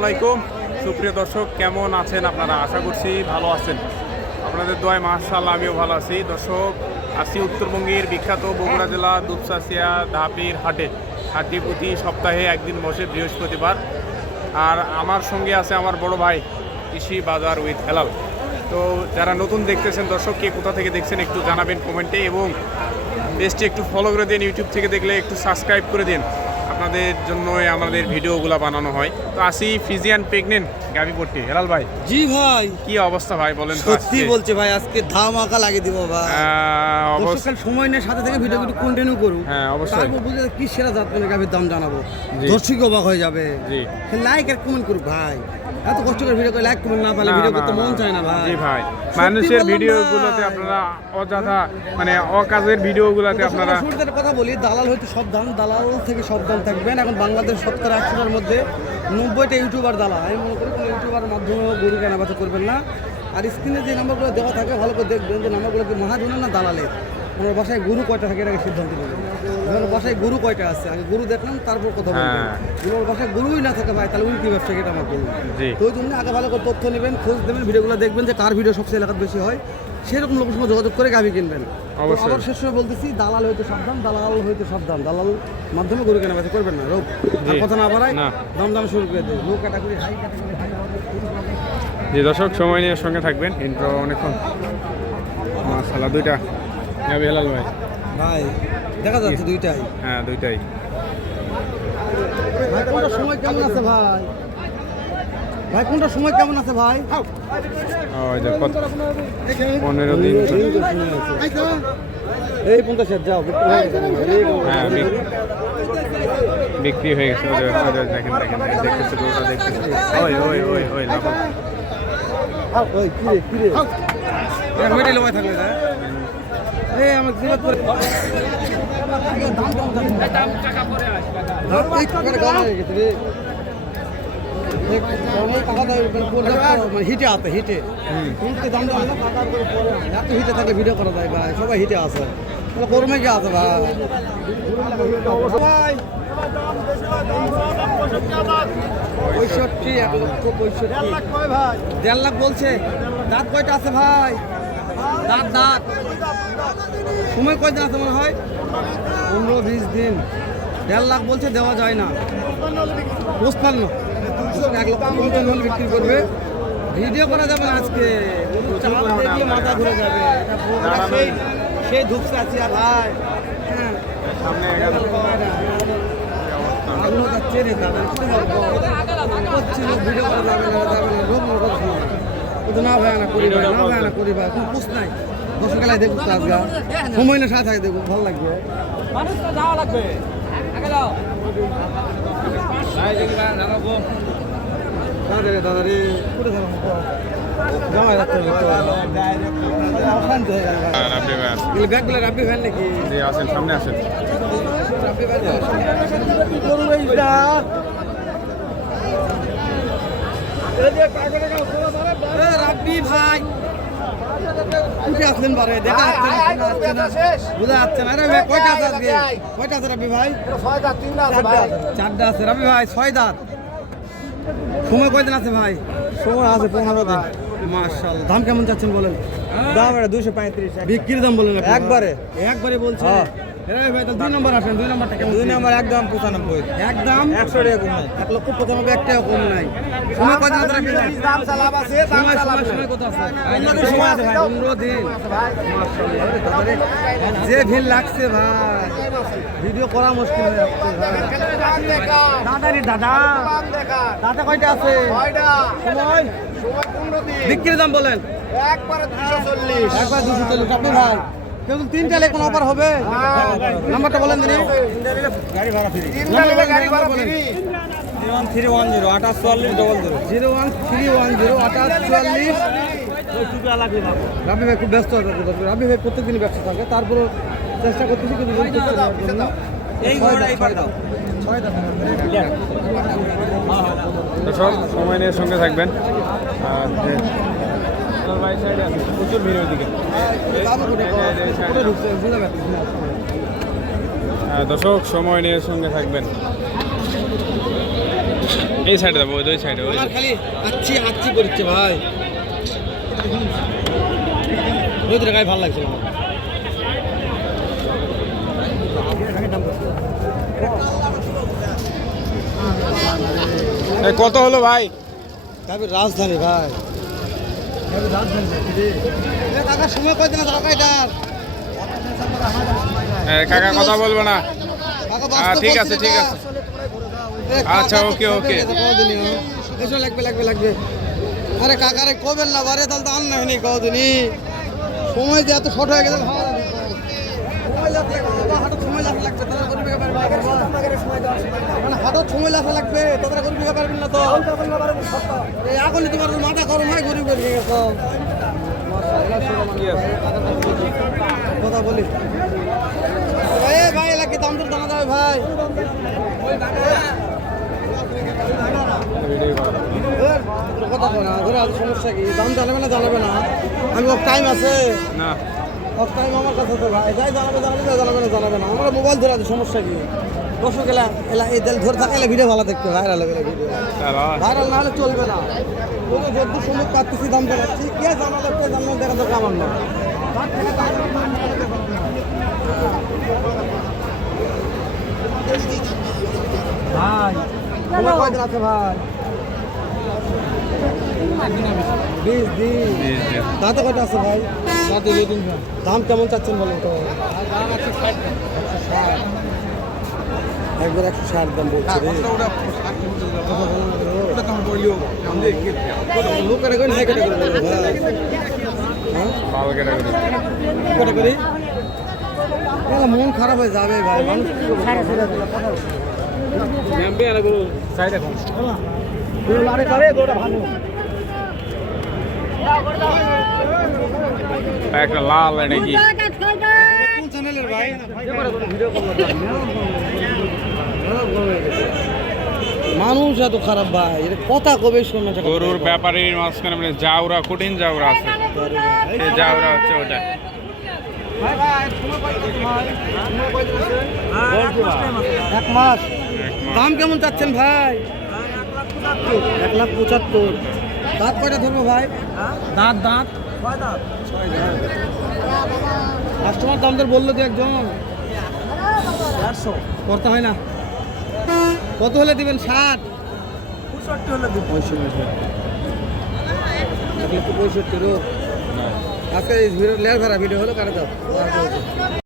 আসসালামাইকুম সুপ্রিয় দর্শক, কেমন আছেন আপনারা? আশা করছি ভালো আছেন। আপনাদের দোয়ায় মাশাআল্লাহ আমিও ভালো আছি। দর্শক, আসি উত্তরবঙ্গের বিখ্যাত বগুড়া জেলা দুপচাচিয়া ধাপির হাটটি প্রতি সপ্তাহে একদিন বসে বৃহস্পতিবার। আর আমার সঙ্গে আছে আমার বড় ভাই কৃষি বাজার উইথ হেলাল। তো যারা নতুন দেখতেছেন দর্শক, কে কোথা থেকে দেখছেন একটু জানাবেন কমেন্টে, এবং পেজটি একটু ফলো করে দিন। ইউটিউব থেকে দেখলে একটু সাবস্ক্রাইব করে দিন, আপনাদের জন্যই আমাদের ভিডিওগুলো বানানো হয়। তো আসি ফিজিয়ান প্রেগনেন্ট গাভী পট্টি। হেলাল ভাই, জি ভাই, কি অবস্থা ভাই বলেন তো? সত্যি বলছে ভাই, আজকে ধামাকা লাগিয়ে দিব ভাই। অবশ্যই সময় নিয়ে সাথে থেকে ভিডিও একটু কন্টিনিউ করুন। হ্যাঁ অবশ্যই, তারপর বুঝে কি সেরা জাত মানে গাভীর দাম জানাবো, জি। দর্শক অবাক হয়ে যাবে। জি, লাইক আর কমেন্ট করুন ভাই, এত কষ্ট করে ভিডিও করে লাইক কমেন্ট না পারলে ভিডিও করতে মন চায় না ভাই। জি ভাই, মানুষের ভিডিওগুলোতে আপনারা অযথা মানে অকাজের ভিডিওগুলোতে আপনারা শুরুতে কথা বলি, দালাল হয়তো সাবধান, দালাল থেকে সাবধান থাকবেন। এখন বাংলাদেশ 70-80টার মধ্যে 90টা ইউটিউবার দালাল। আমি মনে করি কোনো ইউটিউবার মাধ্যমে গরু কেনাবেচা করবেন না। আর স্ক্রিনে যে নাম্বারগুলো দেওয়া থাকে ভালো করে দেখবেন যে নাম্বারগুলো কি মহাজনের না দালালের। ওনার বাসায় গরু কয়টা থাকে এটাকে সিদ্ধান্ত নেবেন। ওনার বাসায় গরু কয়টা আছে আগে গরু দেখলাম, তারপর কথা বলবেন। ওনার বাসায় গরুই না থাকে ভাই, তাহলে উনি কি ব্যবসা এটা আমার বলুন। তো ওই জন্য আগে ভালো করে তথ্য নেবেন, খোঁজ দেবেন, ভিডিওগুলো দেখবেন যে কার ভিডিও সবচেয়ে এলাকার বেশি হয়, সেরকম লোকের সঙ্গে যোগাযোগ করে গাভী কিনবেন। আবার শেষ সময় বলতেছি, দালাল হইতে সাবধান, দালাল মাধ্যমে গরু কেনাবেচা করবেন না। রোগ কথা না বাড়ায় দাম দাম শুরু করে দেয়, লো ক্যাটাগরি হাই ক্যাটাগরি হাই। জি দর্শক, সময় নিয়ে সঙ্গে থাকবেন। ইন্ট্রো অনেকক্ষণ মাশাআল্লাহ দুইটা গাভী হেলাল ভাই। ভাই দেখা যাচ্ছে দুইটাই, হ্যাঁ দুইটাই। ভাই কোনটা সময় কেমন আছে ভাই? ভাই কোনটা সময় কেমন আছে ভাই? ওই যে 15 দিন। এই 50 যাও হ্যাঁ বিক্রি হয়ে গেছে। দেখেন দেখতেছে গরুটা, দেখতেছে। ওই ওই ওই ওই লাফা। ওই কি রে এক মিনিট লয় থাকলে না এই আমার জিবাত করে দাম টাকা পরে আসবে। দাম এই টাকা গানা হয়ে গেছে রে। এক অনেক টাকা দাও মানে হিটে আছে, হিটে কোনতে দাম দাম না টাকা করে পরে এত হিটে থাকে ভিডিও করা যায় ভাই, সবাই হিটে আছে। তাহলে গরমে কি আছে ভাই? ভাই 65, 1,65,000 ভাই, 1.5 লাখ বলছে। দাঁত কয়টা আছে ভাই? দাঁত সময় কয়দিন আছে মনে হয়? 15-20 দিন। 1.5 লাখ বলছে, দেওয়া যায় না। 55, 1,55,000 বিক্রি করবে। ভিডিও করা যাবে না আজকে, মাথা ঘুরে যাবে। সেই ধুপসে আছি আর ভাই আগুন যাচ্ছে রে দাদা, ভিডিও করা যাবে না, রোগ না ভাই না করি ভাই, না ভাই না করি ভাই, কোনো পোস্ট নাই। দর্শক গেলায় দেখুন তো আজকে সময় না সাথে থাকে, দেখুন ভালো লাগবে। মানুষটা যাওয়া লাগবে আগে যাও দাদা রে, দাদা রে কোথায় যাবো যাওয়া যাচ্ছে ব্যাগগুলো রাব্বি ভ্যান নাকি? আসেন সামনে আসেন। রাব্বি ভাই উঠে আসলেন বারে, দেখা যাচ্ছে না, বোঝা যাচ্ছে না। রে কয়টা আছে আজকে? কয়টা আছে রাব্বি ভাই? 4টা আছে রাব্বি ভাই, 6 দাঁত। সময় কয়দিন আছে ভাই? সময় আছে 15 দিন। মাশাআল্লাহ। দাম কেমন চাচ্ছেন বলেন? দাম এটা 235। বিক্রির দাম বলেন একবারে বলছে। এই ভাই তাহলে 2 নম্বর আসেন, 2 নম্বরটা কেমন? 2 নম্বর একদম 95, একদম 100 টাকা কম নাই। 1,95,000 এক টাকা কম নাই। সময় কয়দিন আছে রাব্বি ভাই? দাম চালাব আছে, দাম চালাব সময় কত আছে? 15 দিন সময় আছে ভাই। 15 দিন। মাশাআল্লাহ। আরে দাদা রে, যে ভিড় লাগছে ভাই, ভিডিও করা মুশকিল হয়ে যাচ্ছে ভাই। দাদা রে দাদা, দাদা কয়টা আছে? সময় 15 দিন। বিক্রির দাম বলেন? একবারে 240। একবার 240। আপনি ভাই কেবল 3টা লে কোন অফার হবে? নাম্বারটা বলেন দিন। গাড়ি ভাড়া ফ্রি। 3 টাকা গাড়ি ভাড়া ফ্রি। 01310 284400। 01310 2844। রাবি ভাই খুব ব্যস্ত আছে, রাবি ভাই প্রত্যেকদিনই ব্যস্ত থাকে, তারপরে চেষ্টা করতেছি কিন্তু এই ঘোড়া এই পার দাও। সব সময় নিয়ে সঙ্গে থাকবেন। আর প্রচুর ভিড় ওইদিকে। দর্শক সময় নিয়ে সঙ্গে থাকবেন। এই সাইডে যাবো, ওই সাইডে ওই আমার খালি আচ্ছি আচ্ছি করছে ভাই, ওই তো গায়ে ভালো লাগছিল আমার। কত হলো ভাই? রাজধানী ভাই, কাকা সময় কয় দিন কাকা এটার? কাকা কথা বলবো না। কাকা বাস্তব ঠিক আছে, বলছি ঠিক না। আছে। এ, আচ্ছা, কাকা তো ওকে, ওকে। ঠিক আছে, কদিনই, হ্যাঁ। এসো, লাগবে। আরে কাকারে কবেন না বারে, তাহলে তো আন না হয়নি কদিনই। সময় যে এত শর্ট হয়ে গেছে, হঠাৎ সময় লাগবে, তাহলে করবি মানে হঠাৎ সময় লাগবে, তোমরা করবি পারবেন না তো। এখনই তোমার মাথা গরম হয়, গরিব করে গেছ। কথা বলি ভাই, এলাকি দাম দর জানা যাবে ভাই। কথা বলে না, ধরে আজ সমস্যা কি? দাম জানাবে না? আমি ওর টাইম আছে না, ওর টাইম আমার কাছে তো ভাই, যাই জানাবে না। আমরা মোবাইল ধরে আছে, সমস্যা কি? দর্শক এলা এই তেল ধরে থাকে, ভিডিও ভালো দেখতে, ভাইরাল হবে ভিডিও, ভাইরাল না হলে চলবে না। কোনো যদ্দূর সময় কাটতেছি, দাম জানাচ্ছি, কি আছে আমাদের জানানো দেখা দরকার আমার না। ভাই তোমার কয়দিন আছে ভাই? 20 দিন। তাতে কয়টা আছে ভাই? দাম কেমন চাচ্ছেন বলেন তো? একবার 160 দাম বলছে রে। লোকের কই নাই কেটে করে ভাই, হ্যাঁ ভালো কেটে করে। কেটে করি মন খারাপ হয়ে যাবে ভাই, মানুষ খারাপ হয়ে যাবে। একটা লাল, এটা কি? কোন চ্যানেলের ভাই? মানুষ এত খারাপ ভাই, এটা কথা কবে শুনে গরুর ব্যাপারীর মাঝখানে মানে জাউরা, কঠিন জাউরা আছে। এই জাউরা হচ্ছে ওটা। এক মাস। দাম কেমন চাচ্ছেন ভাই? 1,75,000। দাঁত কয়টা ধরবো ভাই? দাঁত কাস্টমার দাম দর বললো তো একজন 400 করতে হয় না। কত হলে দিবেন? 60 65 হলে দিব। 65 আজকে লেয়ার ভাড়া ভিডিও হলো কাটে দাও।